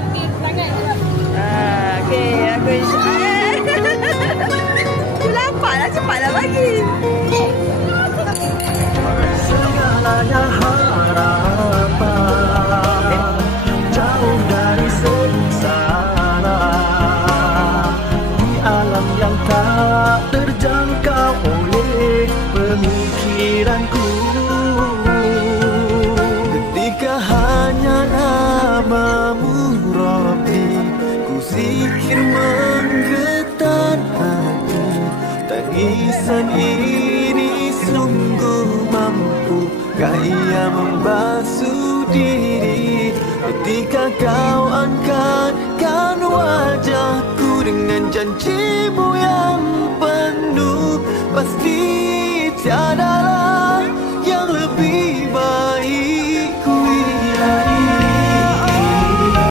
Okey, aku cepatlah, cepatlah bagi. Segalanya harapan jauh dari sengsara di alam yang tak terjangkau oleh pemikiranku. Ketika hanya namamu Rabbi, ku zikir menggetar hati. Tangisan ini sungguh mampu ia membasuh diri. Ketika kau angkatkan wajahku dengan janjimu yang penuh, pasti tiadalah yang lebih baik.